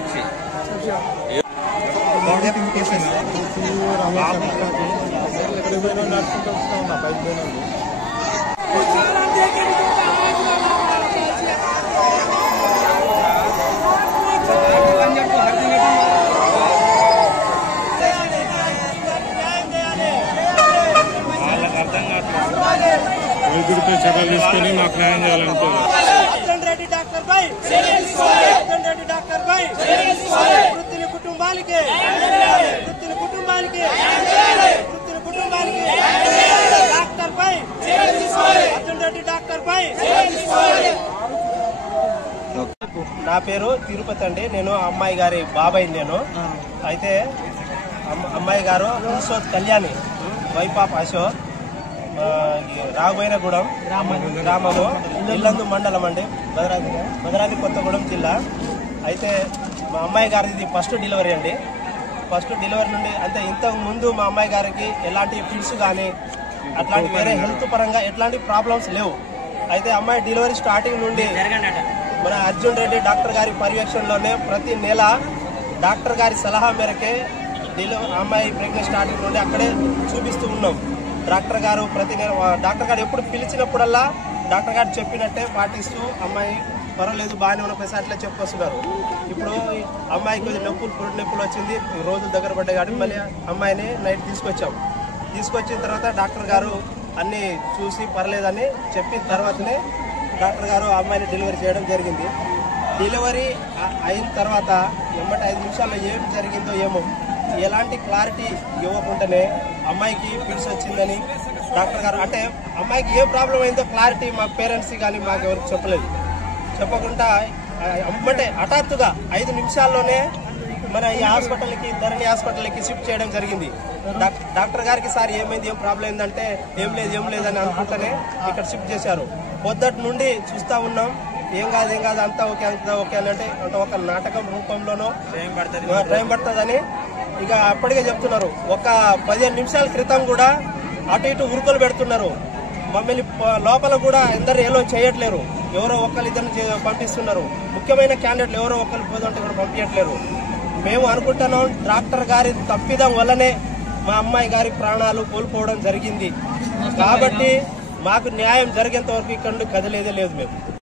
साक्षी వైద్యుడిపై చర్యలు తీసుకుని మాకు న్యాయం చేయాలనుకుంటున్నాను. వృత్తుల కుటుంబాలకి డాక్టర్ పై అర్జున్ రెడ్డి డాక్టర్ పై. నా పేరు తిరుపతి అండి. నేను అమ్మాయి గారి బాబాయ్. నేను అయితే అమ్మాయి గారు పురుషోత్ కళ్యాణి వైఫ్ ఆఫ్ అశోక్, రాఘవైనగూడెం గ్రామము, ఇల్లందు మండలం అండి, భద్రాద్రి కొత్తగూడెం జిల్లా. అయితే మా అమ్మాయి గారిది ఫస్ట్ డెలివరీ అండి. ఫస్ట్ డెలివరీ నుండి అంటే ఇంతకు ముందు మా అమ్మాయి గారికి ఎలాంటి ఫిట్స్ కానీ అట్లాంటి వేరే హెల్త్ పరంగా ఎట్లాంటి ప్రాబ్లమ్స్ లేవు. అయితే అమ్మాయి డెలివరీ స్టార్టింగ్ నుండి మన అర్జున్ రెడ్డి డాక్టర్ గారి పర్యవేక్షణలోనే ప్రతి నెల డాక్టర్ గారి సలహా మేరకే అమ్మాయి ప్రెగ్నెంట్ స్టార్టింగ్ నుండి అక్కడే చూపిస్తూ ఉన్నాం. డాక్టర్ గారు ప్రతి నెల డాక్టర్ గారు ఎప్పుడు పిలిచినప్పుడల్లా డాక్టర్ గారు చెప్పినట్టే పాటిస్తూ అమ్మాయి పర్వాలేదు బాగానే ఉన్న ప్రతి అట్లా చెప్పొస్తున్నారు. ఇప్పుడు అమ్మాయికి పురుడు నొప్పులు వచ్చింది, రోజులు దగ్గర పడ్డాయి కాబట్టి మళ్ళీ అమ్మాయిని నైట్ తీసుకొచ్చిన తర్వాత డాక్టర్ గారు అన్నీ చూసి పర్లేదని చెప్పిన తర్వాతనే డాక్టర్ గారు అమ్మాయిని డెలివరీ చేయడం జరిగింది. డెలివరీ అయిన తర్వాత 5 నిమిషాల్లో ఏం జరిగిందో ఏమో ఎలాంటి క్లారిటీ ఇవ్వకుండానే అమ్మాయికి ఫిట్స్ వచ్చిందని డాక్టర్ గారు అంటే అమ్మాయికి ఏ ప్రాబ్లం అయిందో క్లారిటీ మా పేరెంట్స్కి కానీ మాకు ఎవరికి చెప్పకుండా అమ్మటే హఠాత్తుగా 5 నిమిషాల్లోనే మన ఈ హాస్పిటల్కి ధరణి హాస్పిటల్కి షిఫ్ట్ చేయడం జరిగింది. డాక్టర్ గారికి సార్ ఏమైంది, ఏం ప్రాబ్లం అయిందంటే ఏం లేదని అనుకుంటూనే ఇక్కడ షిఫ్ట్ చేశారు. పొద్దుటి నుండి చూస్తూ ఉన్నాం, ఏం కాదు అంతా ఓకే అంటే ఒక నాటకం రూపంలోనో టైం పడుతుందని ఇక అప్పటికే చెప్తున్నారు. ఒక 15 నిమిషాల క్రితం కూడా అటు ఇటు ఉరుకులు పెడుతున్నారు. మమ్మల్ని లోపల కూడా అందరు ఏలో చేయట్లేరు, ఎవరో ఒక్కరిద్దరిని పంపిస్తున్నారు. ముఖ్యమైన క్యాండిడేట్లు ఎవరో ఒక్కరు పోదంటే కూడా పంపించట్లేరు. మేము అనుకుంటున్నాం డాక్టర్ గారి తప్పిదం వల్లనే మా అమ్మాయి గారి ప్రాణాలు కోల్పోవడం జరిగింది. కాబట్టి మాకు న్యాయం జరిగేంత వరకు ఇక్కడ కదిలేదే లేదు మేము.